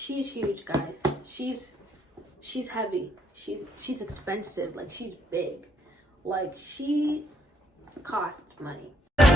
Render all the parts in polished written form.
She's huge, guys. She's heavy. She's expensive. Like, she's big. Like, she costs money. Hey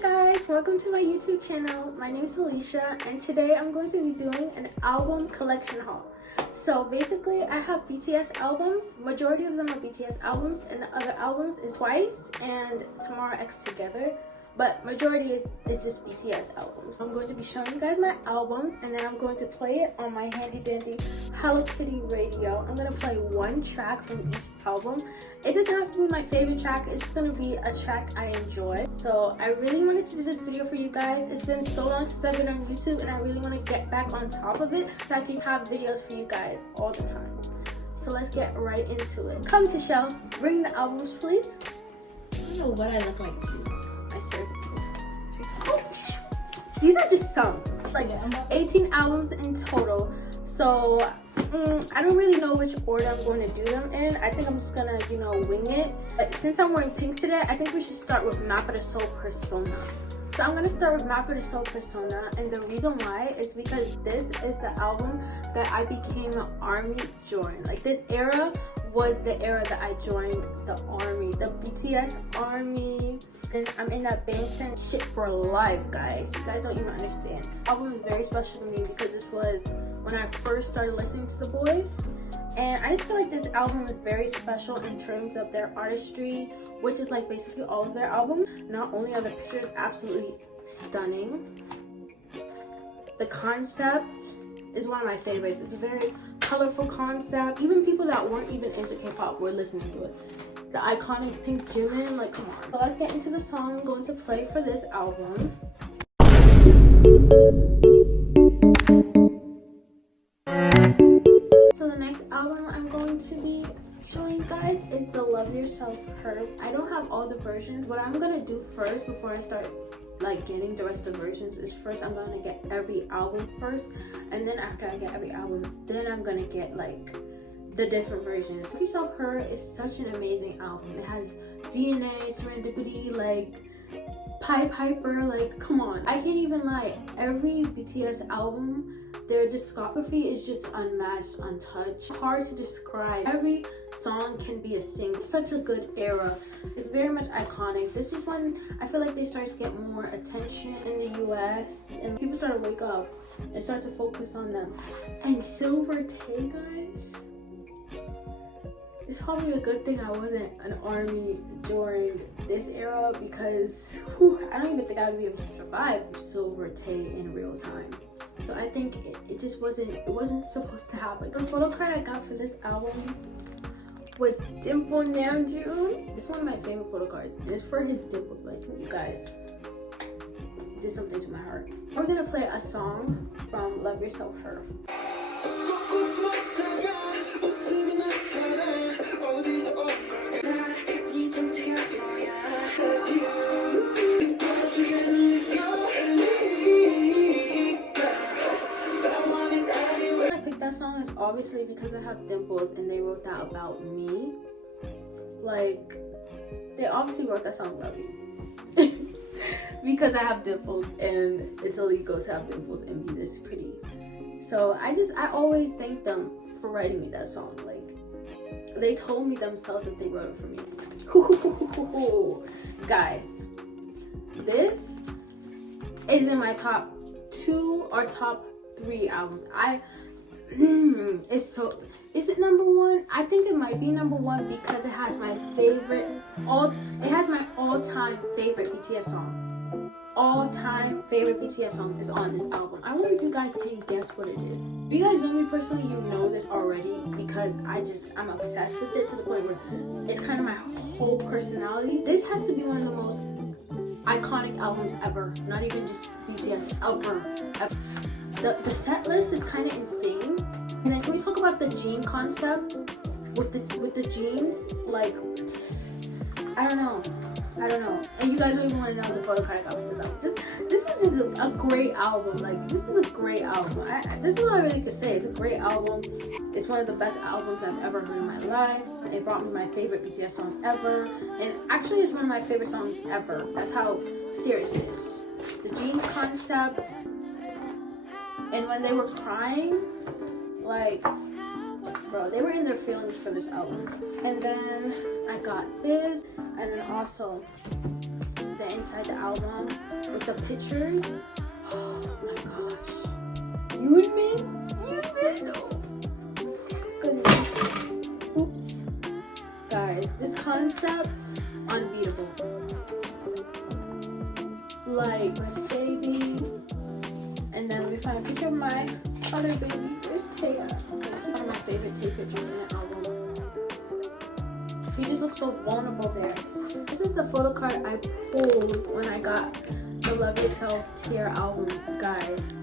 guys, welcome to my YouTube channel. My name is Alicia, and today I'm going to be doing an album collection haul. So basically, I have BTS albums. Majority of them are BTS albums, and the other albums is TWICE and Tomorrow X Together. But majority is just BTS albums. I'm going to be showing you guys my albums, and then I'm going to play it on my handy dandy Hello Kitty radio. I'm going to play one track from each album. It doesn't have to be my favorite track. It's just going to be a track I enjoy. So I really wanted to do this video for you guys. It's been so long since I've been on YouTube, and I really want to get back on top of it so I can have videos for you guys all the time. So let's get right into it. Come to show. Bring the albums, please. I don't know what I look like to you. These are just some, like 18 albums in total. So I don't really know which order I'm going to do them in. I think I'm just gonna, wing it. But since I'm wearing pink today, I think we should start with Map of the Soul Persona. So I'm gonna start with Map of the Soul Persona, and the reason why is because this is the album that I became an ARMY join. Like, this era was the era that I joined the ARMY, the BTS ARMY. And I'm in that band shit for life, guys. You guys don't even understand. The album is very special to me because this was when I first started listening to the boys. And I just feel like this album is very special in terms of their artistry, which is like basically all of their albums. Not only are the pictures absolutely stunning, the concept is one of my favorites. It's a very colorful concept. Even people that weren't even into K-pop were listening to it. The iconic pink Jimin, like, come on. So let's get into the song I'm going to play for this album. So the next album I'm going to be showing you guys is the Love Yourself Curve. I don't have all the versions. What I'm gonna do first before I start like getting the rest of the versions is first I'm gonna get every album first, and then after I get every album, then I'm gonna get like the different versions. Love Yourself Her is such an amazing album. It has DNA, Serendipity, like Pied Piper, like, come on. I can't even lie, every BTS album, their discography is just unmatched, untouched. Hard to describe. Every song can be a single. Such a good era. It's very much iconic. This is when I feel like they started to get more attention in the US, and people started to wake up and start to focus on them. And Silver Tay, guys, it's probably a good thing I wasn't an ARMY during this era, because I don't even think I would be able to survive Silver Tay in real time. So I think it just wasn't supposed to happen. The photo card I got for this album was Dimple Namjoon. It's one of my favorite photo cards. It's for his dimples. Like, you guys, it did something to my heart. We're gonna play a song from Love Yourself Her. Obviously because I have dimples, and they wrote that about me. Like, they obviously wrote that song about me because I have dimples, and it's illegal to have dimples and be this pretty. So I always thank them for writing me that song. Like, they told me themselves that they wrote it for me. Guys, this is in my top 2 or top 3 albums. Is it number 1? I think it might be number 1 because it has my all-time favorite BTS song. All-time favorite BTS song is on this album. I wonder if you guys can guess what it is. If you guys know me personally, you know this already, because I'm obsessed with it to the point where it's kind of my whole personality. This has to be one of the most iconic albums ever. Not even just BTS, ever. The set list is kind of insane. And then can we talk about the jean concept with the jeans? Like, I don't know. And you guys don't even want to know the photo card I got for this album. This was is just a great album. Like, this is a great album. This is all I really could say. It's a great album. It's one of the best albums I've ever heard in my life. It brought me my favorite BTS song ever. And actually, it's one of my favorite songs ever. That's how serious it is. The Jeans concept. And when they were crying, like, bro, they were in their feelings for this album. And then I got this. And then also the inside the album with the pictures. Oh my gosh. Yoonmin? No. Goodness. Oops. Guys, this concept, unbeatable. Like, my baby. And then let me find a picture of my other baby. Where's Taya? Okay, this is one of my favorite Tay pictures in the album. He just looks so vulnerable there. This is the photo card I pulled when I got the Love Yourself Tear album, guys.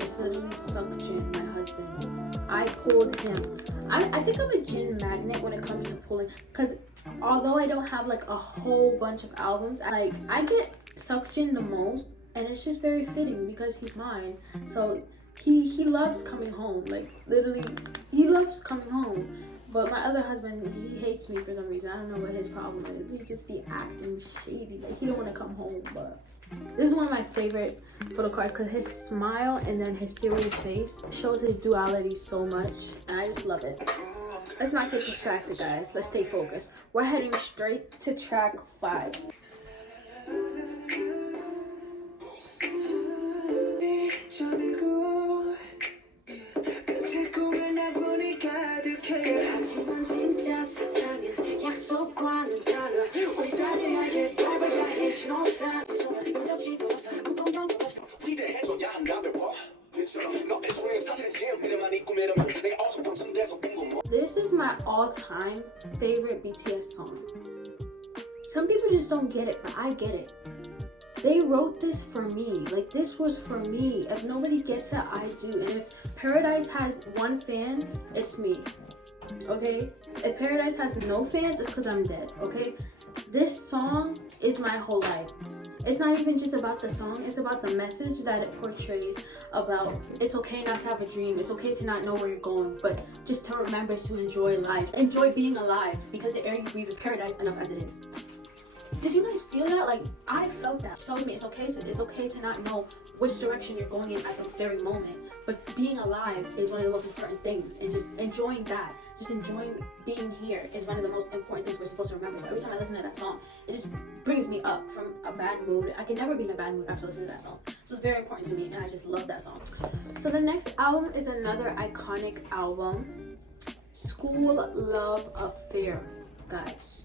It's literally Seokjin, my husband. I pulled him. I think I'm a Jin magnet when it comes to pulling, because although I don't have like a whole bunch of albums, I get Seokjin the most, and it's just very fitting because he's mine. So he loves coming home. Like, literally, he loves coming home. But my other husband, he hates me for some reason. I don't know what his problem is. He just be acting shady. Like, he don't want to come home. But this is one of my favorite photo cards because his smile and then his serious face shows his duality so much. And I just love it. Let's not get distracted, guys. Let's stay focused. We're heading straight to track 5. This is my all-time favorite BTS song. Some people just don't get it, but I get it. They wrote this for me. Like, this was for me. If nobody gets it, I do. And if Paradise has one fan, it's me. Okay? If Paradise has no fans, it's because I'm dead. Okay? This song is my whole life. It's not even just about the song. It's about the message that it portrays about it's okay not to have a dream. It's okay to not know where you're going. But just to remember to enjoy life. Enjoy being alive. Because the air you breathe is paradise enough as it is. Did you guys feel that? Like, I felt that. So it's okay to not know which direction you're going in at the very moment. But being alive is one of the most important things. And just enjoying that, just enjoying being here is one of the most important things we're supposed to remember. So every time I listen to that song, it just brings me up from a bad mood. I can never be in a bad mood after listening to that song. So it's very important to me, and I just love that song. So the next album is another iconic album, School Love Affair, guys.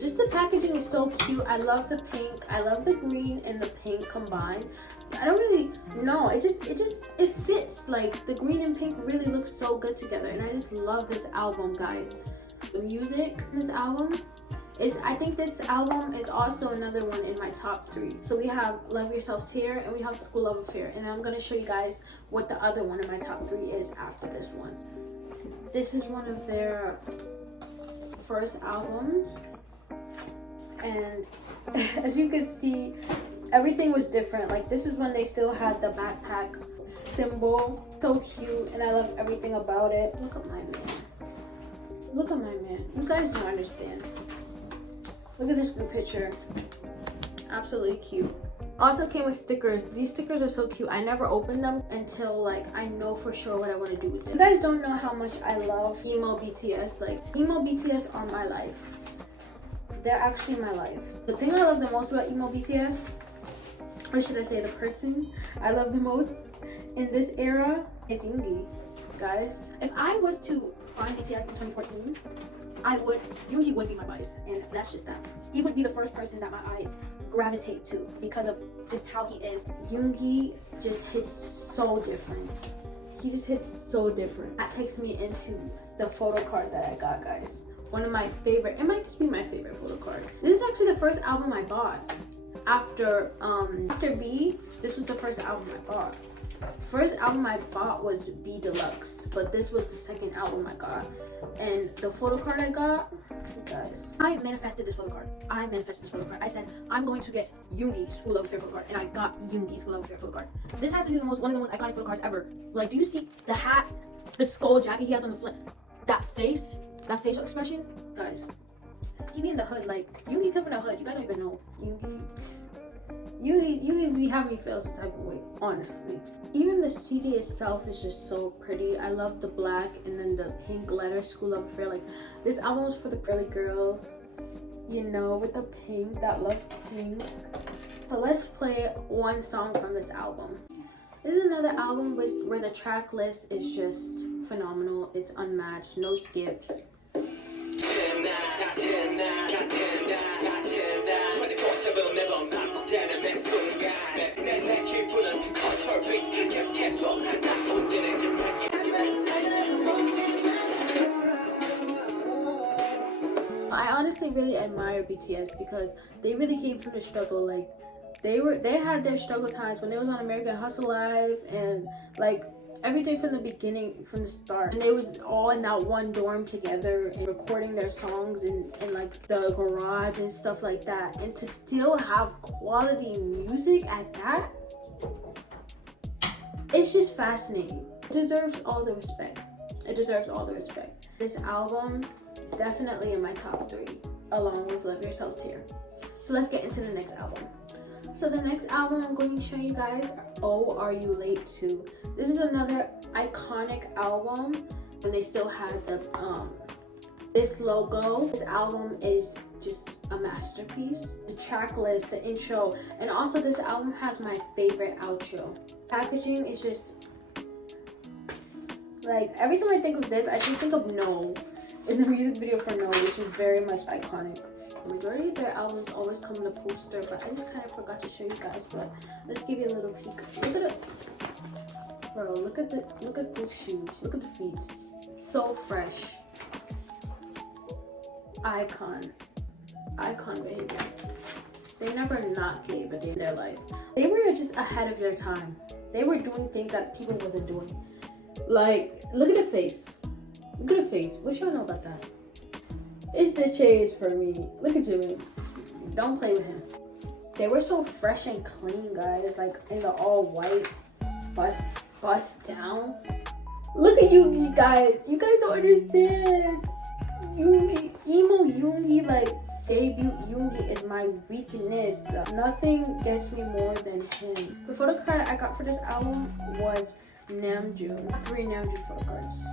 Just the packaging is so cute. I love the pink. I love the green and the pink combined. I don't really know. It fits. Like, the green and pink really look so good together. And I just love this album, guys. The music in this album is, I think this album is also another one in my top 3. So we have Love Yourself Tear and we have School Love Affair. And I'm going to show you guys what the other one in my top 3 is after this one. This is one of their first albums. And as you can see, everything was different. Like, this is when they still had the backpack symbol. So cute, and I love everything about it. Look at my man. Look at my man. You guys don't understand. Look at this group picture. Absolutely cute. Also came with stickers. These stickers are so cute. I never opened them until, like, I know for sure what I want to do with them. You guys don't know how much I love emo BTS. Like, emo BTS are my life. They're actually my life. The thing I love the most about emo BTS, or should I say the person I love the most in this era, is Yoongi, guys. If I was to find BTS in 2014, Yoongi would be my bias, and that's just that. He would be the first person that my eyes gravitate to because of just how he is. Yoongi just hits so different. He just hits so different. That takes me into the photo card that I got, guys. One of my favorite, it might just be my favorite photo card. This is actually the first album I bought. After B, this was the first album I bought. First album I bought was B Deluxe, but this was the second album I got. And the photo card I got, guys, I manifested this photo card. I said, I'm going to get Yoongi School of Affair photo card, and I got Yoongi School of Affair photo card. This has to be one of the most iconic photo cards ever. Like, do you see the hat, the skull jacket he has on the flip? That facial expression? Guys, he be in the hood, like, Yoongi come from the hood, you guys don't even know. Yoongi be having me feel some type of way, honestly. Even the CD itself is just so pretty. I love the black and then the pink letter, School of Affair. Like, this album is for the girly girls, you know, with the pink, that love pink. So let's play one song from this album. This is another album where the track list is just phenomenal. It's unmatched, no skips. I honestly really admire BTS because they really came from the struggle. Like, they had their struggle times when they was on American Hustle Live, and like everything from the beginning, from the start. And they was all in that one dorm together and recording their songs in like the garage and stuff like that. And to still have quality music at that, it's just fascinating. It deserves all the respect. This album is definitely in my top 3, along with Love Yourself tier. So let's get into the next album. So the next album I'm going to show you guys, Oh Are You Late To. This is another iconic album when they still had the this logo. This album is just a masterpiece. The track list, the intro, and also this album has my favorite outro. Packaging is just like, every time I think of this, I just think of No in the music video for No, which is very much iconic. The majority of their albums always come in a poster, but I just kind of forgot to show you guys. But let's give you a little peek. Look at it, bro. Look at the shoes. Look at the feet. So fresh. Icon behavior. They never not gave a day in their life. They were just ahead of their time. They were doing things that people wasn't doing. Like, look at the face. What y'all know about that? It's the cherries for me. Look at Jimmy. Don't play with him. They were so fresh and clean, guys. Like, in the all white, bust down. Look at Yoongi, guys. You guys don't understand. Yoongi, emo Yoongi, like, debut Yoongi is my weakness. Nothing gets me more than him. The photo card I got for this album was Namjoon. 3 Namjoon photo cards.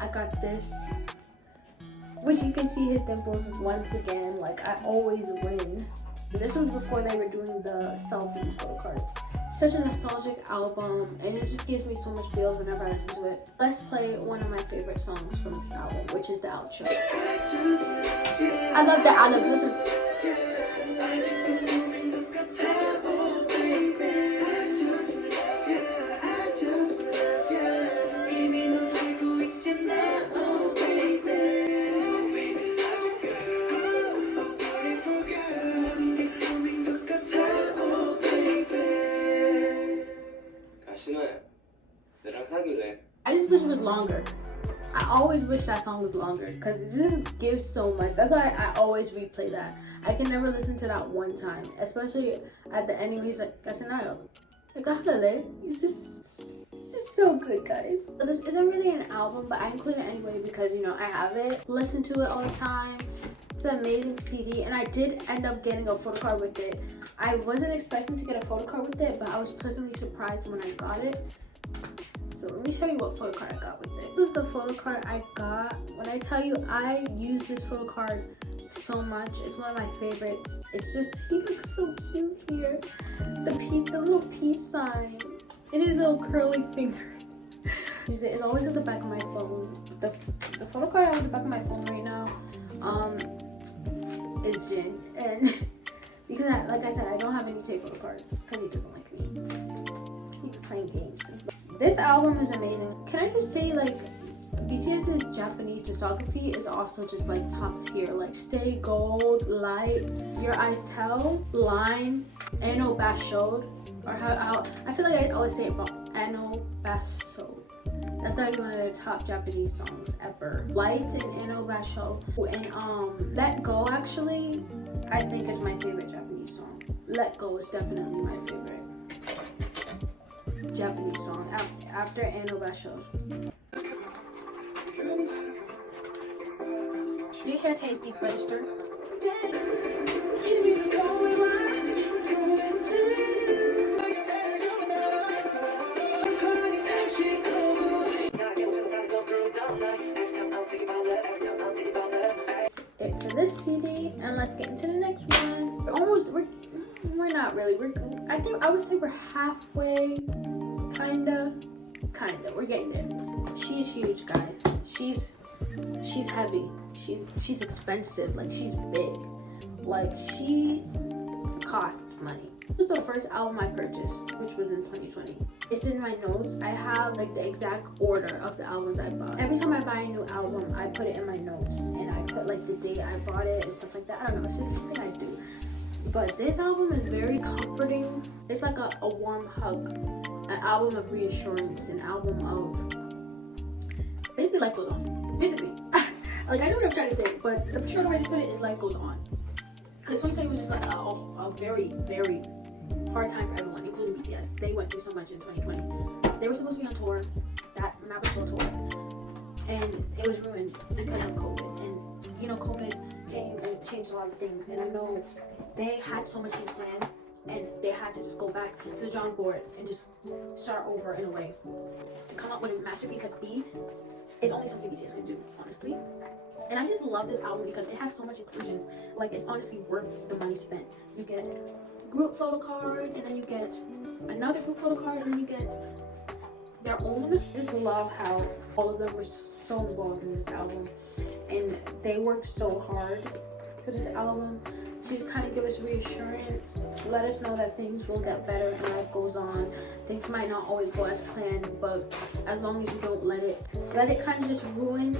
I got this, which you can see his dimples once again. Like, I always win. This was before they were doing the selfie photo cards. Such a nostalgic album, and it just gives me so much feels whenever I listen to it. Let's play one of my favorite songs from this album, which is the outro. I love the olives. Listen. I just wish it was longer. I always wish that song was longer because it just gives so much. That's why I always replay that. I can never listen to that one time, especially at the end when he's like, Kasanayo. It's just so good, guys. So this isn't really an album, but I include it anyway because, you know, I have it. Listen to it all the time. It's an amazing CD, and I did end up getting a photo card with it. I wasn't expecting to get a photo card with it, but I was pleasantly surprised when I got it. So let me show you what photo card I got with it. This was the photo card I got. When I tell you I use this photo card so much, it's one of my favorites. It's just, he looks so cute here. The little peace sign. And his little curly fingers. It's always at the back of my phone. The photo card on the back of my phone right now is Jin. And because, like I said, I don't have any Tay photo cards because he doesn't like me. He's playing games. This album is amazing. Can I just say, like, BTS's Japanese discography is also just like top tier. Like Stay Gold, Lights, Your Eyes Tell, Line, Ano Bashod, or how I feel like I always say it wrong. Ano Bashod. That's gotta be one of their top Japanese songs ever. Light and Ano Basho. And Let Go actually, I think is my favorite Japanese song. Let Go is definitely my favorite Japanese song after Ano Basho. Do your hair taste deep register? It for this CD, and let's get into the next one. We're not really. I think I would say we're halfway, kinda. We're getting there. She's huge, guys. She's heavy. She's expensive. Like she's big. Like she costs money. This was the first album I purchased, which was in 2020. It's in my notes. I have like the exact order of the albums I bought. Every time I buy a new album, I put it in my notes and I put like the date I bought it and stuff like that. I don't know, it's just something I do. But this album is very comforting. It's like a warm hug, an album of reassurance, an album of basically life goes on. Basically, like I know what I'm trying to say, but the short way to put it is life goes on. Because 2020 was just like a very, very hard time for everyone, including BTS. They went through so much in 2020. They were supposed to be on tour, that Mapplethorpe tour, and it was ruined because of COVID. And you know, COVID came and changed a lot of things. And I know they had so much things planned, and they had to just go back to the drawing board and just start over in a way. To come up with a masterpiece like B is only something BTS can do, honestly. And I just love this album because it has so much inclusions. Like, it's honestly worth the money spent. You get a group photo card, and then you get another group photo card, and then you get their own. I just love how all of them were so involved in this album. And they worked so hard for this album to kind of give us reassurance, let us know that things will get better and life goes on. Things might not always go as planned, but as long as you don't let it kind of just ruin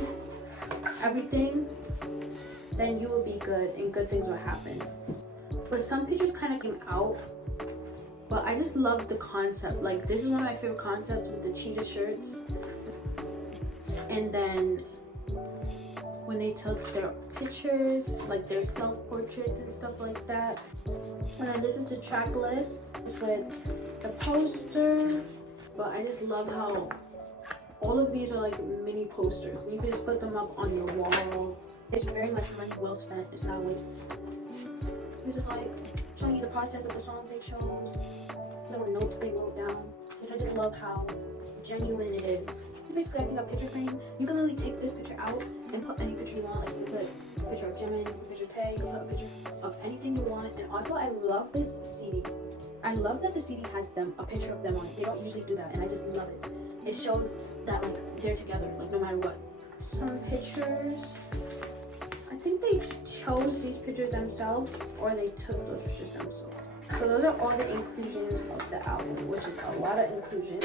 everything, then you will be good and good things will happen. But some pictures kind of came out, but I just love the concept. Like, this is one of my favorite concepts with the cheetah shirts. And then when they took their pictures, like their self-portraits and stuff like that. And then this is the track list. It's with the poster, but I just love how all of these are like mini posters, and you can just put them up on your wall. It's very much money well spent. It's not waste. It's just like showing you the process of the songs they chose, little notes they wrote down, which I just love how genuine it is. Basically, I think a picture frame. You can literally take this picture out and put any picture you want. Like, you can put a picture of Jimin, you can put a picture of Tae, you can put a picture of anything you want. And also, I love this CD. I love that the CD has a picture of them on it. They don't usually do that, and I just love it. It shows that like they're together, like no matter what. Some pictures. I think they chose these pictures themselves, or they took those pictures themselves. So those are all the inclusions of the album, which is a lot of inclusion.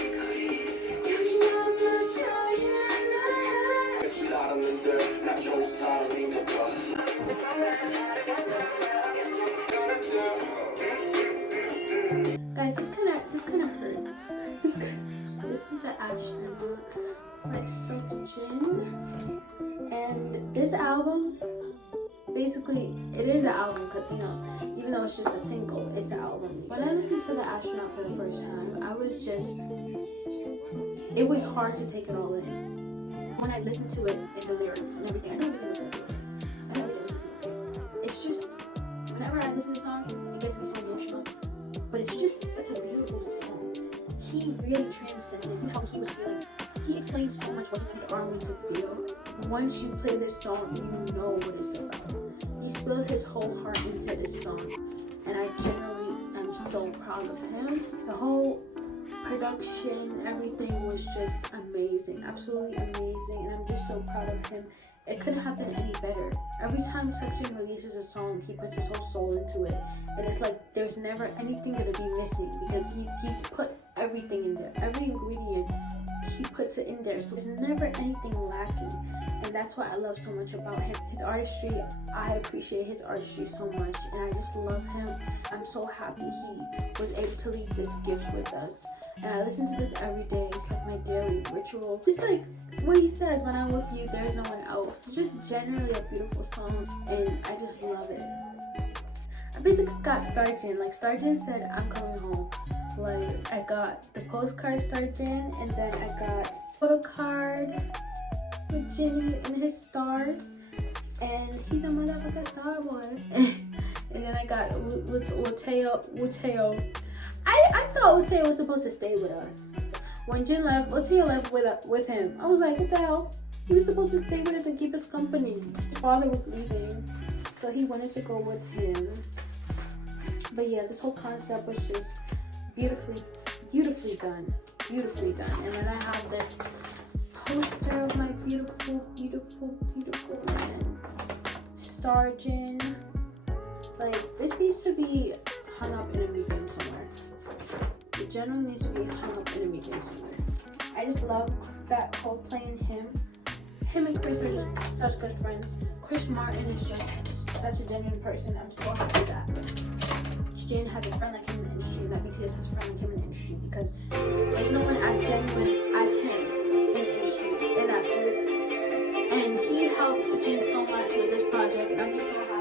Guys, this kind of hurts. This is the astronaut, like Jin. And this album, basically, it is an album because, you know, even though it's just a single, it's an album. When I listened to the astronaut for the first time, it was hard to take it all in. When I listened to it and the lyrics and everything, I don't really listen to it. I don't really listen to it. It's just, whenever I listen to a song, it gets me so emotional. But it's just such a beautiful song. He really transcended how he was feeling. He explained so much what he wanted the army to feel. Once you play this song, you know what it's about. He spilled his whole heart into this song. And I generally am so proud of him. The whole production, everything was just amazing. Absolutely amazing. And I'm just so proud of him it couldn't have been any better. Every time Section releases a song, he puts his whole soul into it, and it's like there's never anything gonna be missing because he's put everything in there. Every ingredient, he puts it in there, so there's never anything lacking. And that's what I love so much about him. His artistry, I appreciate his artistry so much, and I just love him. I'm so happy he was able to leave this gift with us. And I listen to this every day. It's like my daily ritual. It's like what he says, when I'm with you, there's no one else. It's just generally a beautiful song, and I just love it. I basically got Starjin. Like, Starjin said, I'm coming home. Like, I got the postcard Starjin, and then I got photo card with Jin and his stars, and he's a motherfucking star boy. And then I got Wuteo. I thought Wuteo was supposed to stay with us. When Jin left, Wuteo left with him. I was like, what the hell? He was supposed to stay with us and keep us company. His father was leaving, so he wanted to go with him. But yeah, this whole concept was just beautifully done. Beautifully done. And then I have this poster of my beautiful man, Starjin. Like, this needs to be hung up in a museum somewhere. It generally needs to be hung up in a museum somewhere. I just love that Coldplay and him. Him and Chris are just such good friends. Chris Martin is just such a genuine person. I'm so happy that Jin has a friend like him in the industry, that BTS has a friend like him in the industry, because there's no one as genuine as him in the industry, in that group. And he helped Jin so much with this project, and I'm just so happy.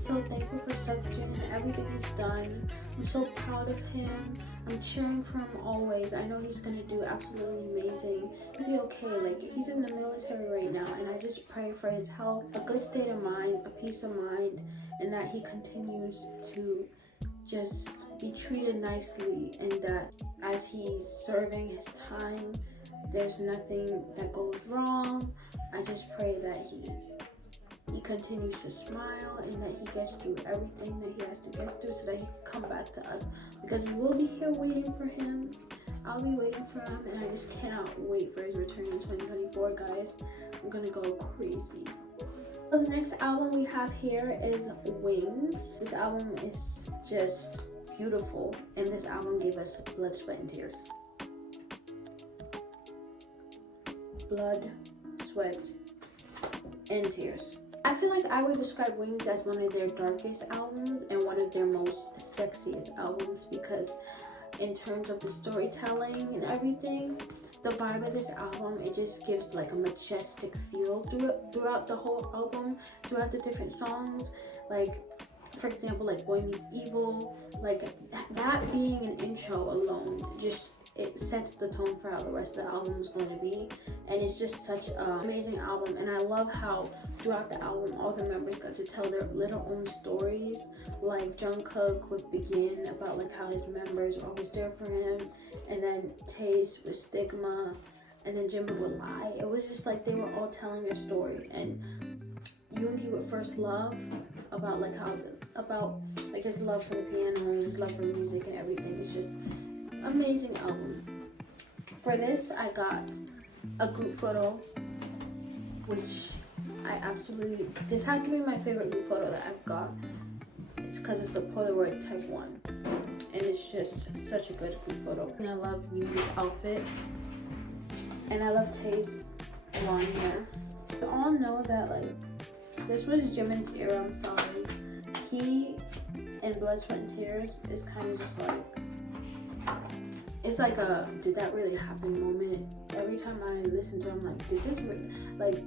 So thankful for Section and everything he's done. I'm so proud of him. I'm cheering for him always. I know he's gonna do absolutely amazing. He'll be okay. Like, he's in the military right now, and I just pray for his health, a good state of mind, a peace of mind, and that he continues to just be treated nicely, and that as he's serving his time, there's nothing that goes wrong. I just pray that he continues to smile, and that he gets through everything that he has to get through, so that he can come back to us, because we will be here waiting for him. I'll be waiting for him, and I just cannot wait for his return in 2024, guys. I'm gonna go crazy. So the next album we have here is Wings. This album is just beautiful, and this album gave us blood, sweat, and tears. Blood, sweat, and tears. I feel like I would describe Wings as one of their darkest albums and one of their most sexiest albums, because in terms of the storytelling and everything, the vibe of this album, it just gives like a majestic feel throughout the whole album, throughout the different songs. Like, for example, like Boy Meets Evil, like that being an intro alone, just it sets the tone for how the rest of the album is going to be. And it's just such an amazing album, and I love how throughout the album all the members got to tell their little own stories, like Jungkook with Begin, about like how his members were always there for him, and then Taste with Stigma, and then Jimin with Lie. It was just like they were all telling their story. And Yoongi with First Love, about like like his love for the piano and his love for music and everything. It's just amazing album. For this, I got a group photo, which this has to be my favorite group photo that I've got. It's because it's a Polaroid Type 1, and it's just such a good group photo. And I love Yoongi's outfit, and I love Tae's blonde hair. We all know that like this was Jimin's era. I'm sorry. He in Blood, Sweat, and Tears is kind of just like, it's like a did that really happen moment. Every time I listen to him, like, did this like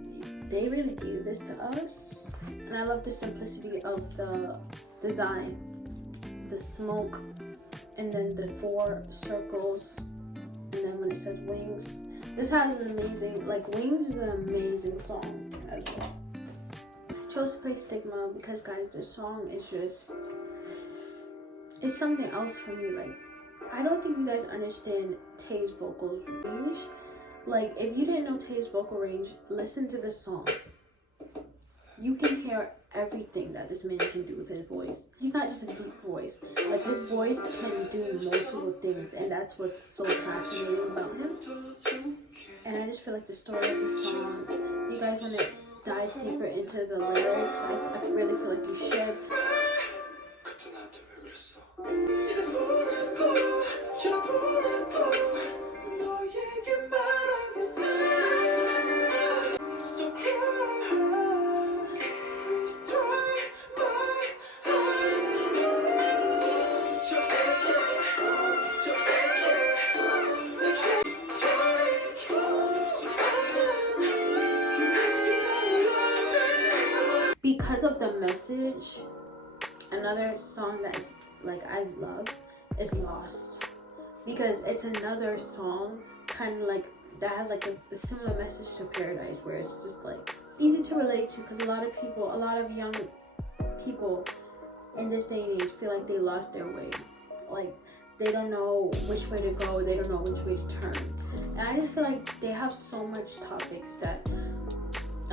they really gave this to us? And I love the simplicity of the design, the smoke, and then the 4 circles, and then when it says Wings. This has an amazing, like, Wings is an amazing song as well. I chose to play Stigma because, guys, this song is just, it's something else for me. Like, I don't think you guys understand Tae's vocal range. Like, if you didn't know Tae's vocal range, listen to this song. You can hear everything that this man can do with his voice. He's not just a deep voice. Like, his voice can do multiple things, and that's what's so fascinating about him. And I just feel like the story of this song, you guys want to dive deeper into the lyrics, I really feel like you should. Because of the message, another song that is like I love is Lost, because it's another song kind of like that has like a similar message to Paradise, where it's just like easy to relate to, because a lot of young people in this day and age feel like they lost their way, like they don't know which way to go, they don't know which way to turn. And I just feel like they have so much topics that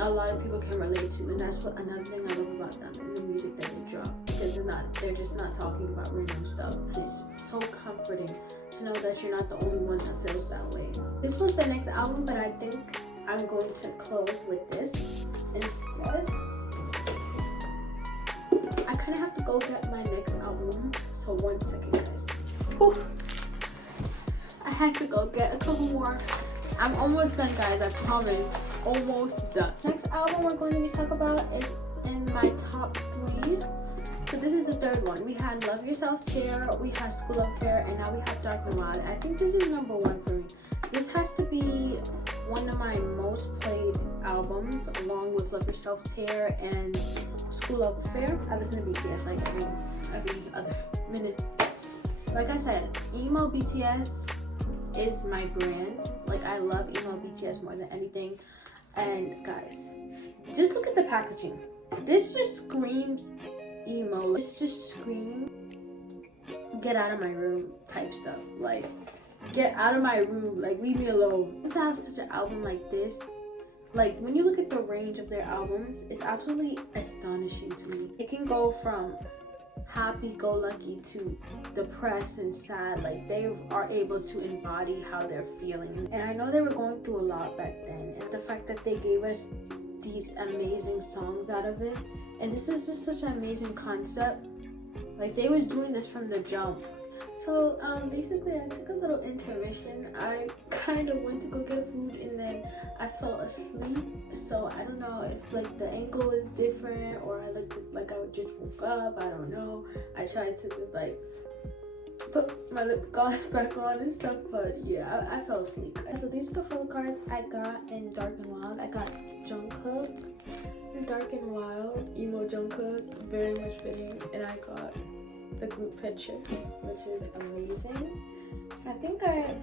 a lot of people can relate to, and that's what another thing I love about them and the music that they drop, because they're just not talking about random stuff. And it's so comforting to know that you're not the only one that feels that way. This was the next album, but I think I'm going to close with this instead. I kind of have to go get my next album, so 1 second, guys. Whew. I had to go get a couple more. I'm almost done, guys, I promise. Almost done. Next album we're going to be talking about is in my top 3. So this is the third one. We had Love Yourself Tear, we had School of Fair, and now we have Dark and Wild. I think this is number 1 for me. This has to be one of my most played albums, along with Love Yourself Tear and School of Fair. I listen to BTS like every other minute. Like I said, emo BTS is my brand. Like, I love emo BTS more than anything. And guys, just look at the packaging. This just screams emo. This just screams get out of my room type stuff. Like, get out of my room, like leave me alone. To have such an album like this, like when you look at the range of their albums, it's absolutely astonishing to me. It can go from happy-go-lucky to depressed and sad. Like, they are able to embody how they're feeling. And I know they were going through a lot back then, and the fact that they gave us these amazing songs out of it, and this is just such an amazing concept. Like, they was doing this from the jump. So basically I took a little intermission. I kind of went to go get food and then I fell asleep. So I don't know if like the angle is different, or I looked like I just woke up. I don't know. I tried to just like put my lip gloss back on and stuff, but yeah, I fell asleep. So these are the 4 cards I got in Dark and Wild. I got Jungkook in Dark and Wild, emo Jungkook, very much fitting, and I got the group picture, which is amazing. I think I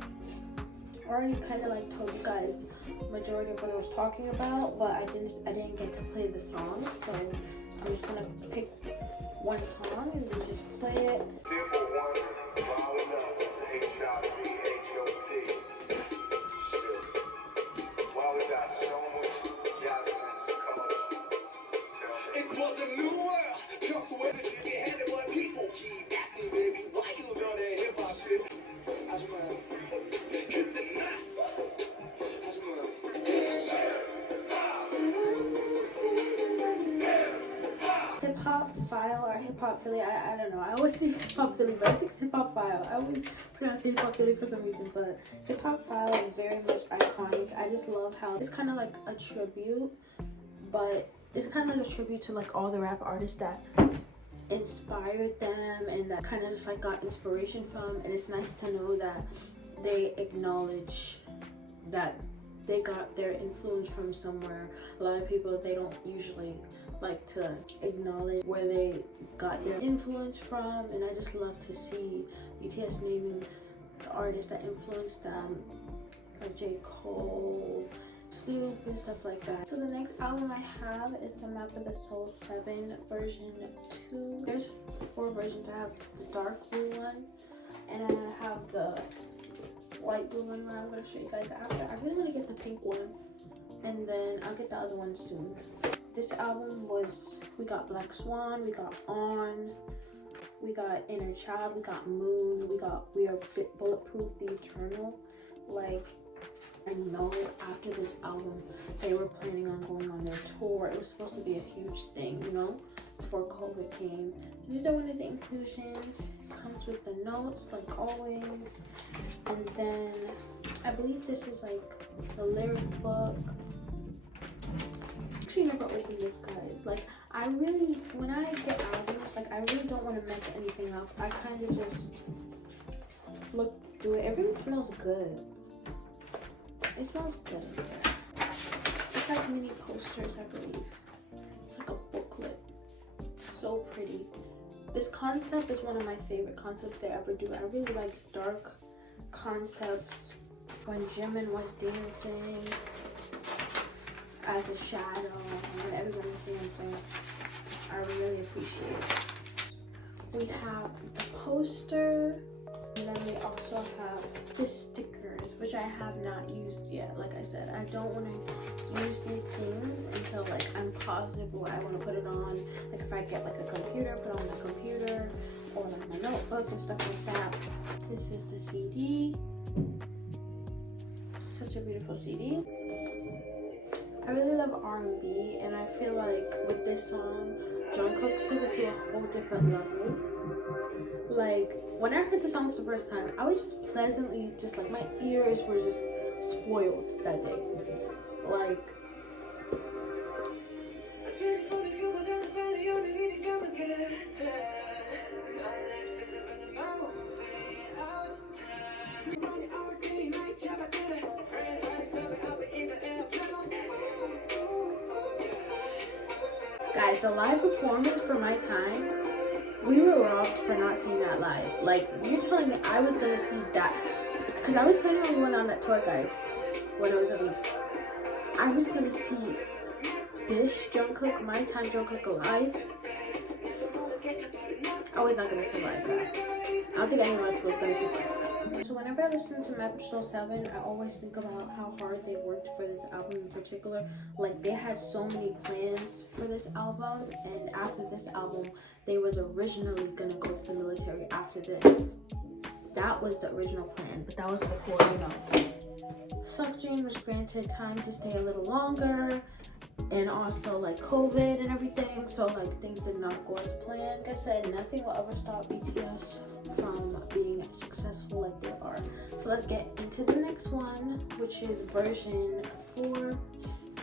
already kind of like told you guys majority of what I was talking about, but I didn't get to play the songs, so I'm just gonna pick one song and we just play it. It was a new world. So when they had it, but people keep asking, baby, why you know that hip hop shit? I smile. Get the knife. I smile. Hip Hop File or Hip Hop Philly, I don't know. I always say Hip Hop Philly, but I think it's Hip Hop File. I always pronounce it Hip Hop Philly for some reason, but Hip Hop File is very much iconic. I just love how it's kind of like a tribute, but it's kind of like a tribute to like all the rap artists that inspired them and that kind of just like got inspiration from. And it's nice to know that they acknowledge that they got their influence from somewhere. A lot of people, they don't usually like to acknowledge where they got their influence from, and I just love to see BTS naming the artists that influenced them, like J. Cole, Snoop, and stuff like that. So the next album I have is the Map of the Soul 7 version 2. There's 4 versions. I have the dark blue one, and I have the light blue one I'm gonna show you guys after. I really want to get the pink one, and then I'll get the other one soon. This album was, we got Black Swan, we got On, we got Inner Child, we got Moon, we got We Are Bulletproof, The Eternal. Like, I know after this album they were planning on going on their tour. It was supposed to be a huge thing, you know, before COVID came. These are one of the inclusions. It comes with the notes like always, and then I believe this is like the lyric book. Actually never opened this, guys. Like, I really, when I get albums, like, I really don't want to mess anything up. I kind of just look through it. It really smells good. It smells good. It's like mini posters, I believe. It's like a booklet. So pretty. This concept is one of my favorite concepts they ever do. I really like dark concepts. When Jimin was dancing as a shadow, when everyone was dancing, I really appreciate it. We have the poster, and then we also have the stickers, which I have not used yet. Like I said, I don't want to use these things until like I'm positive what I want to put it on. Like if I get like a computer, put on the computer, or like my notebook and stuff like that. This is the CD. Such a beautiful CD. I really love R&B, and I feel like with this song, Jungkook took it to a whole different level. Like, when I heard the song for the first time, I was just pleasantly, just like, my ears were just spoiled that day. Like, guys, the live performance for My Time, we were robbed for not seeing that live. Like, you're telling me I was gonna see that? Because I was planning on going on that tour, guys, when it was released. I was gonna see this Jungkook, My Time Jungkook live. I was not gonna see live that. I don't think anyone else was gonna see live. So whenever I listen to Map Soul 7, I always think about how hard they worked for this album in particular. Like, they had so many plans for this album, and after this album, they was originally gonna go to the military after this. That was the original plan, but that was before, you know, Seokjin was granted time to stay a little longer, and also like COVID and everything, so like things did not go as planned. Like I said, nothing will ever stop BTS from being successful like they are. So let's get into the next one, which is version 4.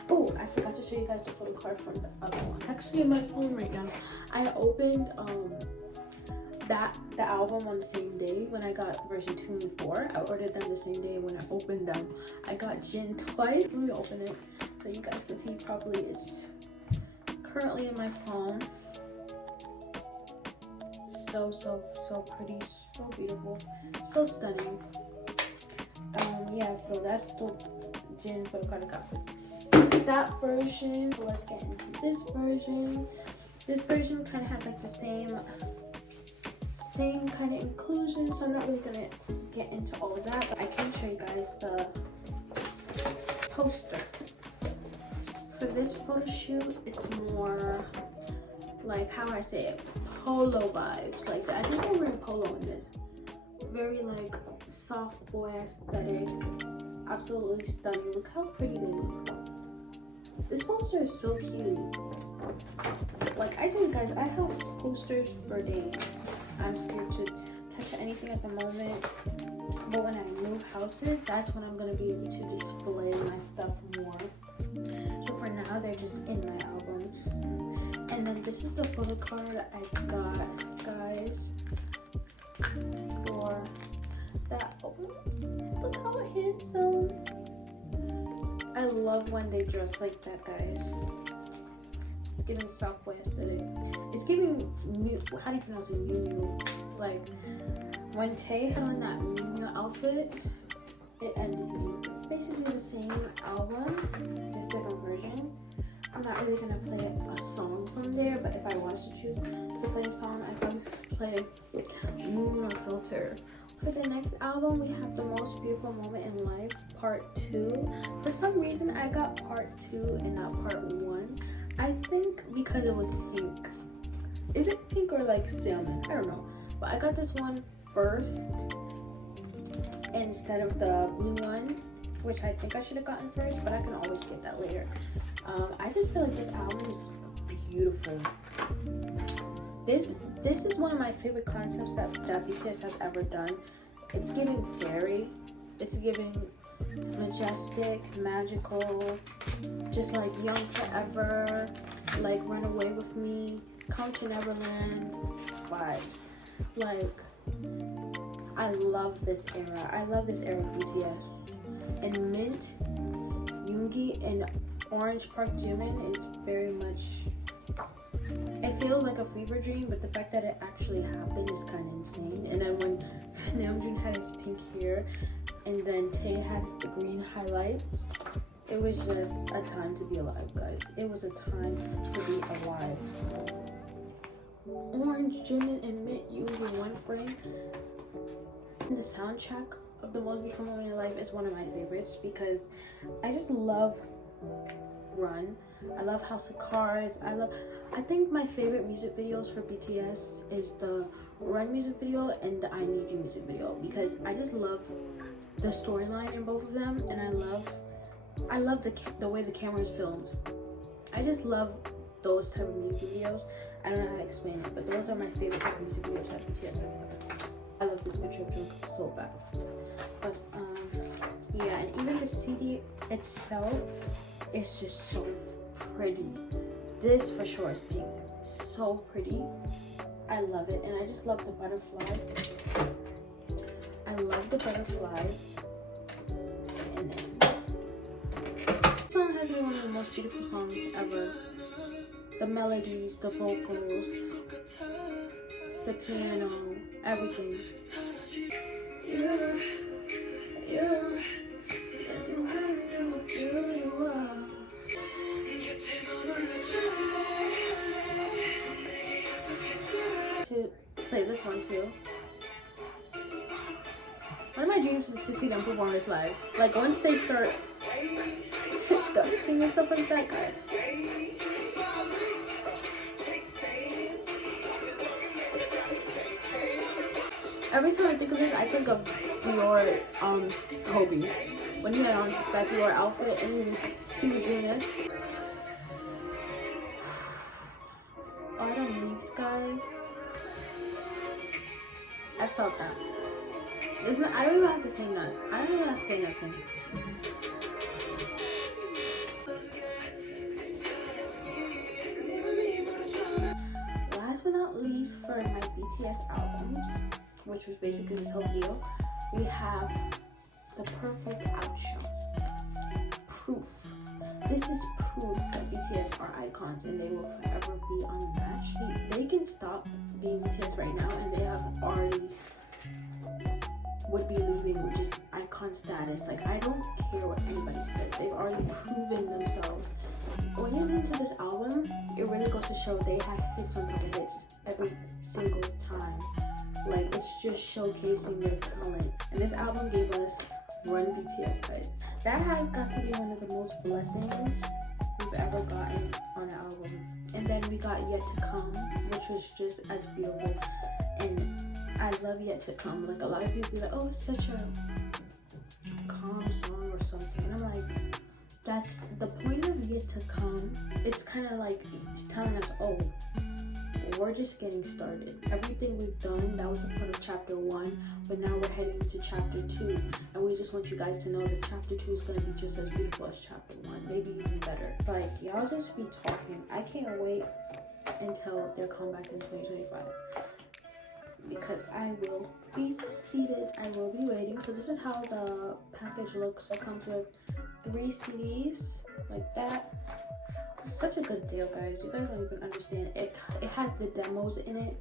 Oh, I forgot to show you guys the photo card from the other one. It's actually in my phone right now. I opened the album on the same day when I got version 2 and 4. I ordered them the same day. When I opened them, I got Jin twice. Let me open it so you guys can see properly. It's currently in my phone. So pretty, so beautiful, so stunning. Yeah, so that's the Jin photo card I got for that version. So let's get into this version. This version kind of has like the same kind of inclusion, so I'm not really gonna get into all of that, but I can show you guys the poster. For this photo shoot, it's more like, how I say it, polo vibes. Like, I think I'm wearing polo in this. Very like soft boy aesthetic. Absolutely stunning. Look how pretty they look. This poster is so cute. Like, I tell you guys, I have posters for days. I'm scared to touch anything at the moment, but when I move houses, that's when I'm gonna be able to display my stuff more. So for now, they're just in my albums. And then this is the photo card I got, guys, for that album. Look how handsome. I love when they dress like that, guys. It's giving soft boy aesthetic. It's giving, how do you pronounce it? Miu Miu. Like, when Tae had on that Miu Miu outfit, it ended me. Basically the same album, just different version. I'm not really gonna play a song from there, but if I was to choose to play a song, I'd probably play Moon or Filter. For the next album, we have The Most Beautiful Moment in Life, Part 2. For some reason, I got Part 2 and not Part 1. I think because it was pink. Is it pink or like salmon? I don't know. But I got this one first instead of the blue one, which I think I should have gotten first, but I can always get that later. I just feel like this album is beautiful. This is one of my favorite concepts that BTS has ever done. It's giving fairy, it's giving majestic, magical, just like Young Forever, like Run Away With Me, Come to Neverland vibes. Like, I love this era. I love this era of BTS. And Mint, Yoongi, and Orange Park Jimin is very much, it feels like a fever dream, but the fact that it actually happened is kind of insane. And then when Namjoon had his pink hair and then Tae had the green highlights, it was just a time to be alive, guys. It was a time to be alive. Orange, Jimin, and Mint used in one frame. And the soundtrack of The Most Beautiful Moment in Life is one of my favorites because I just love Run. I love House of Cards. I think my favorite music videos for BTS is the Run music video and the I Need You music video because I just love the storyline in both of them, and I love the way the camera is filmed. I just love those type of music videos. I don't know how to explain it, but those are my favorite type of music videos that BTS has done. I love this picture of Jungkook so bad. But yeah, and even the CD itself is just so pretty. This for sure is pink. So pretty. I love it, and I just love the butterfly. I love the butterflies. And then this song has been one of the most beautiful songs ever. The melodies, the vocals, the piano, everything. To play this one too. One of my dreams is to see them perform this live. Like once they start dusting and stuff like that, guys. Every time I think of this, I think of Dior, Kobe. When he had on that Dior outfit and he was doing this. Autumn leaves, guys. I felt that. I don't even have to say none. I don't even have to say nothing. Last but not least, for my BTS albums, which was basically this whole video, we have the perfect outro. Proof. This is proof that BTS are icons and they will forever be unmatched. They can stop being BTS right now and they have already would be leaving with just icon status. Like, I don't care what anybody says. They've already proven themselves. When you listen to this album, it really goes to show they have hits on top of hits every single time. Like, it's just showcasing their talent. And this album gave us Run BTS, guys. That has got to be one of the most blessings we've ever gotten on an album. And then we got Yet to Come, which was just as beautiful. And I love Yet to Come. Like, a lot of people be like, oh, it's such a calm song or something. And I'm like, that's the point of Yet to Come. It's kind of like it's telling us, oh, we're just getting started. Everything we've done, that was a part of chapter 1, but now we're heading into chapter 2, and we just want you guys to know that chapter 2 is going to be just as beautiful as chapter 1, maybe even better. Like, y'all just be talking. I can't wait until their comeback in 2025, because I will be seated, I will be waiting. So this is how the package looks. It comes with 3 CDs like that. Such a good deal, guys. You guys don't even understand. It has the demos in it.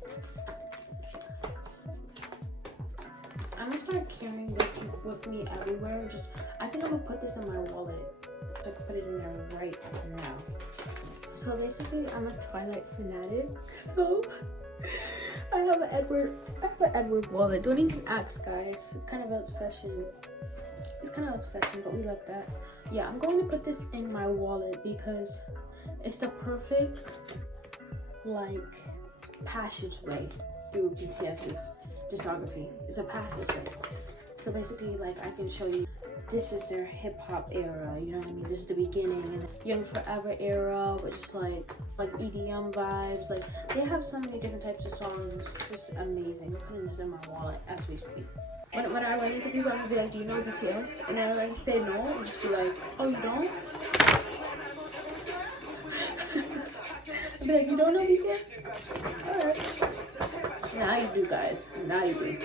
I'm gonna start carrying this with me everywhere. I think I'm gonna put this in my wallet. I can put it in there right now. So basically, I'm a Twilight fanatic. So I have an Edward wallet. Don't even ask, guys. It's kind of an obsession. But we love that. Yeah, I'm going to put this in my wallet because it's the perfect like passageway through BTS's discography. It's a passageway. So basically, like, I can show you, this is their hip hop era, you know what I mean? This is the beginning, and Young Forever era, which is like EDM vibes. Like, they have so many different types of songs. It's just amazing. I'm putting this in my wallet as we speak. When I run into people, I'm gonna be like, do you know BTS? And then if I just say no, I'll just be like, oh, you don't? I'll be like, you don't know BTS? Alright. Now you do, guys. Now you do.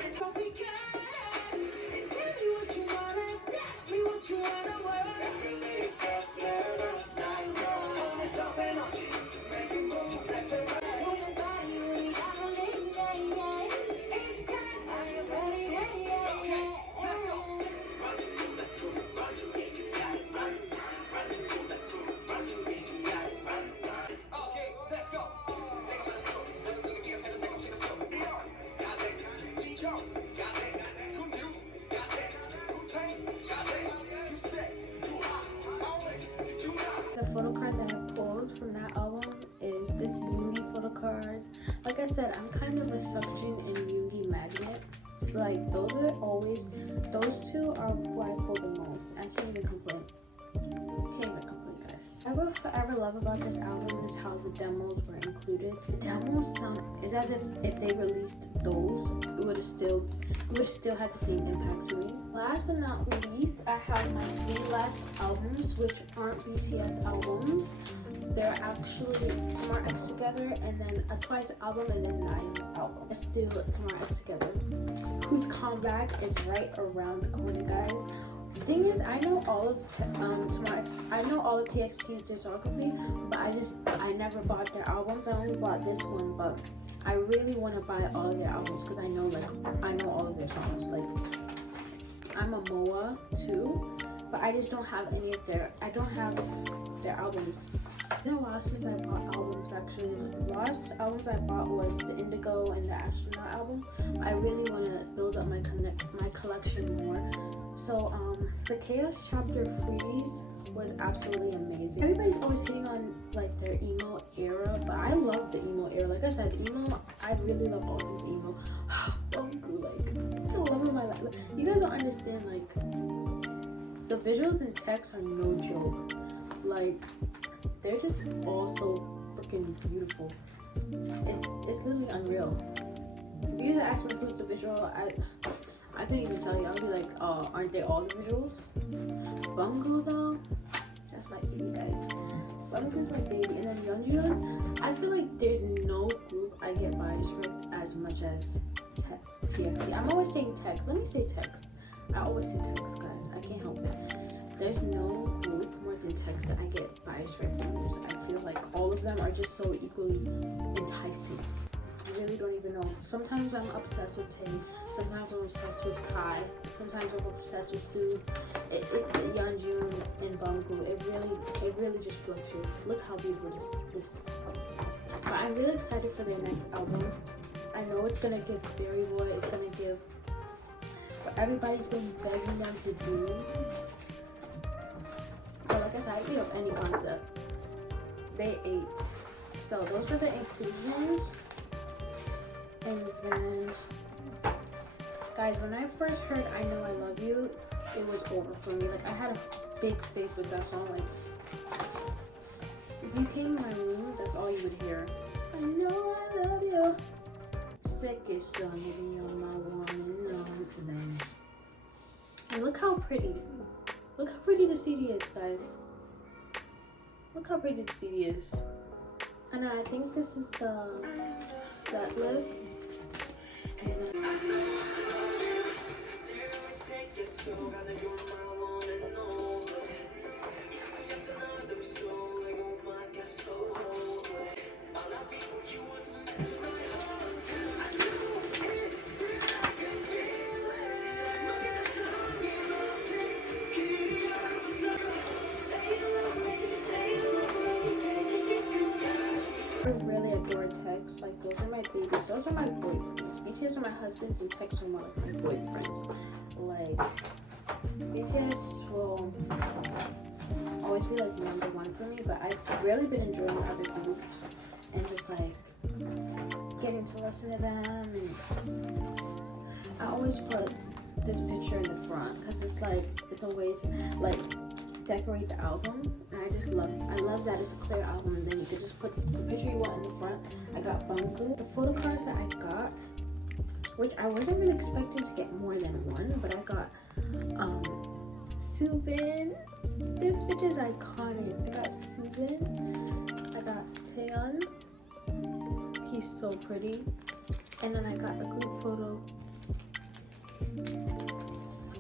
The photo card that I pulled from that album is this Yoongi photo card. Like I said, I'm kind of a Seokjin and Yoongi magnet. Like, those two are who I pull the most. I can't even complain. Guys. I will forever love about this album is how the demos were included. The demos sound is as if they released those, it would have still had the same impact to me. Last but not least, I have my 3 last albums, which aren't BTS albums. They're actually Tomorrow X Together, and then a Twice album, and then Nine's album. Let's do Tomorrow X Together, whose comeback is right around the corner, guys. The thing is, I know all of TXT's discography, but I never bought their albums. I only bought this one, but I really want to buy all of their albums because I know all of their songs. Like, I'm a MOA too, but I just don't have I don't have their albums. It's been a while since I bought albums, actually. The last albums I bought was the Indigo and the Astronaut album. I really want to build up my collection more. So, the Chaos Chapter Freeze was absolutely amazing. Everybody's always hitting on, like, their emo era, but I love the emo era. Like I said, emo, I really love all these emo. Banggood, like, the love of my life. You guys don't understand, like, the visuals and text are no joke. Like, they're just all so freaking beautiful. It's literally unreal. If you ask me who's the visual, I couldn't even tell you. I'll be like, aren't they all the visuals? Banggood though, that's my baby, guys. Banggood's my baby. And then Yeonjun, I feel like there's no group I get biased for as much as TXT. I'm always saying text. Let me say text. I always say text, guys. I can't help it. There's no group more than text that I get biased for. I feel like all of them are just so equally enticing. I really don't even know. Sometimes I'm obsessed with Tay. Sometimes I'm obsessed with Kai. Sometimes I'm obsessed with Soo. Yeonjun and Banggood. It really just fluctuates. Look how beautiful this is. But I'm really excited for their next album. I know it's gonna give Fairy Boy. It's gonna give what everybody's been begging them to do. But like I said, I eat up any concept. They ate. So those were the inclusions. And then, guys, when I first heard I Know I Love You, it was over for me. Like, I had a big faith with that song. Like, if you came in my room, that's all you would hear. I know I love you. Second song, maybe you're my one and only. And look how pretty. Look how pretty the CD is, guys. Look how pretty the CD is. And I think this is the set list. I really adore Tex. Like, those are my babies. Those are my boyfriends. BTS are my husbands and Tex are my boyfriends. Like, BTS will always be like number one for me, but I've really been enjoying other groups and just like getting to listen to them. And I always put this picture in the front because it's a way to like decorate the album, and I love that it's a clear album, and then you can just put the picture you want in the front. I got Bungu. The photo cards that I got, which I wasn't really expecting to get more than one, but I got Subin. This picture is iconic. I got Subin. I got Taeyeon. He's so pretty. And then I got the group photo.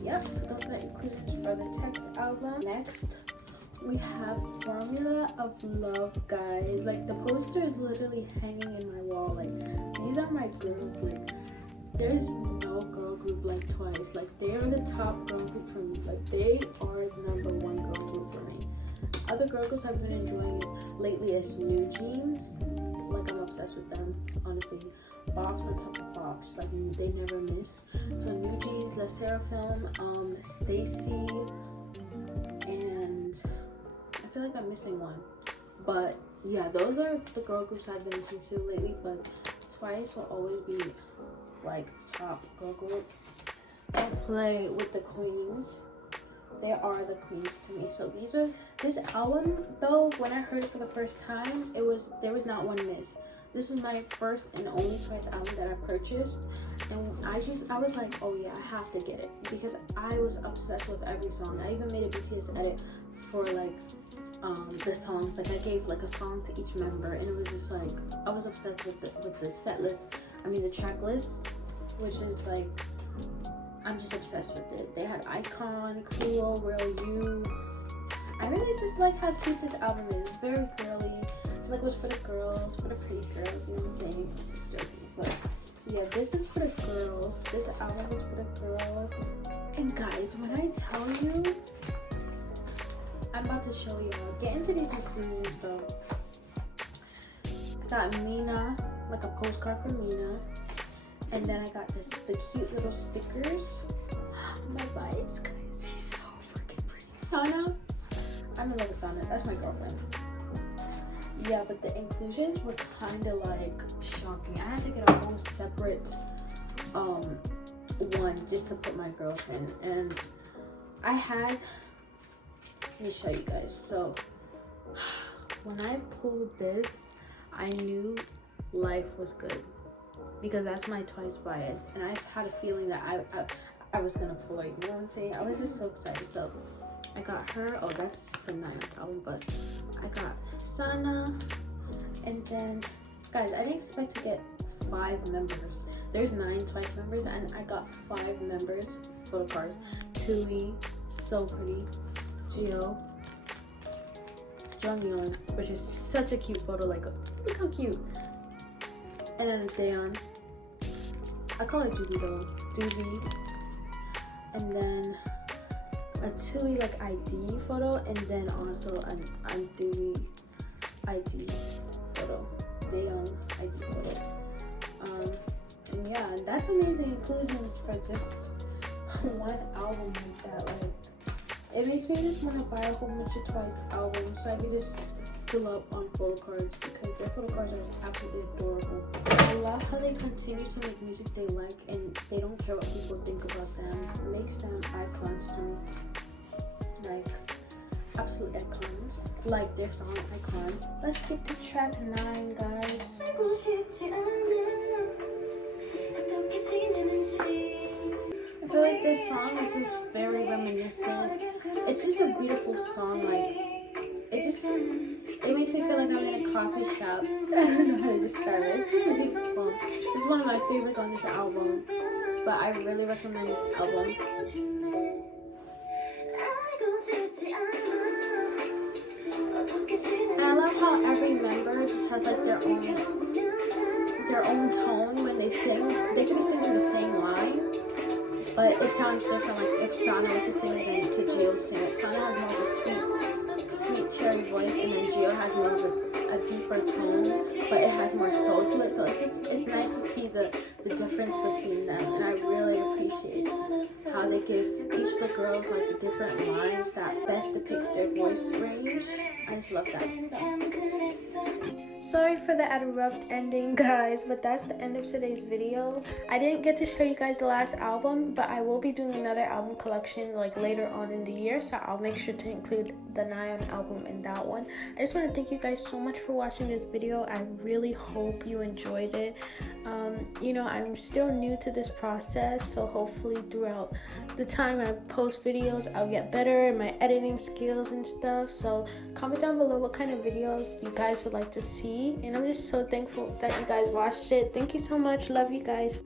Yep, so those are the inclusions for the Tex album. Next, we have Formula of Love, guys. Like, the poster is literally hanging in my wall. Like, these are my girls. Like, there's no girl group like Twice. Like, they are the top girl group for me. Like, they are the number one girl group for me. Other girl groups I've been enjoying lately is New Jeans. Like, I'm obsessed with them, honestly. Bops on top of bops, like they never miss. So New Jeans, Les Seraphim, Stacy, and I feel like I'm missing one. But yeah, those are the girl groups I've been listening to lately. But Twice will always be like top girl group. Don't play with the queens. They are the queens to me. So this album though, when I heard it for the first time, there was not one miss. This is my first and only Twice album that I purchased, and I was like, oh yeah, I have to get it because I was obsessed with every song. I even made a BTS edit for like the songs. Like, I gave like a song to each member, and it was just like I was obsessed with the set list. I mean the track list, which is like I'm just obsessed with it. They had Icon, Cruel, Real You. I really just like how cute this album is. Very girly. Like, it was for the girls, for the pretty girls, you know what I'm saying? Just joking. But yeah, this is for the girls. This album is for the girls. And guys, when I tell you, I'm about to show y'all. Get into these inclusions though. I got Mina, like a postcard from Mina. And then I got the cute little stickers. My bias, guys, she's so freaking pretty. Sana. I'm in love with Sana. That's my girlfriend. Yeah, but the inclusions were kind of like shocking. I had to get a whole separate one just to put my girls in. And let me show you guys. So when I pulled this, I knew life was good because that's my Twice bias, and I've had a feeling that I was gonna pull it, you know what I'm saying? I was just so excited. So I got her. Oh, that's from Nina's album, but I got Sana, and then guys, I didn't expect to get 5 members. There's 9 Twice members, and I got 5 members photo cards. Tui, so pretty. Jio, Jonghyun, which is such a cute photo. Like, look how cute. And then Daeyeon. I call it Doobie though. Doobie. And then a Tui like ID photo, and then also an Doobie ID photo. Daeyeon ID photo. And yeah, that's amazing inclusions for just one album like that. Like, it makes me just want to buy a whole bunch of Twice albums so I can just fill up on photo cards, because their photo cards are absolutely adorable. I love how they continue to make music they like and they don't care what people think about them. It makes them icons to me. Like, absolute icons. Like their song Icon. Let's get to track 9, guys. I feel like this song is just very reminiscent. It's just a beautiful song. Like, it makes me feel like I'm in a coffee shop. I don't know how to describe it. It's such a beautiful song. It's one of my favorites on this album, but I really recommend this album. And I love how every member just has like their own tone when they sing. They can be singing the same line, but it sounds different. Like if Sana was to sing it, then to Jio sing it. Sana has more of a sweet cherry voice, and then Gio has more of a deeper tone, but it has more soul to it. So it's nice to see the difference between them, and I really appreciate how they give each of the girls like the different lines that best depicts their voice range. I just love that. Sorry for the abrupt ending, guys, but that's the end of today's video. I didn't get to show you guys the last album, but I will be doing another album collection like later on in the year, so I'll make sure to include the Nayeon album in that one. I just want to thank you guys so much for watching this video. I really hope you enjoyed it. You know, I'm still new to this process, so hopefully throughout the time I post videos, I'll get better in my editing skills and stuff. So comment down below what kind of videos you guys would like to see, and I'm just so thankful that you guys watched it. Thank you so much. Love you guys.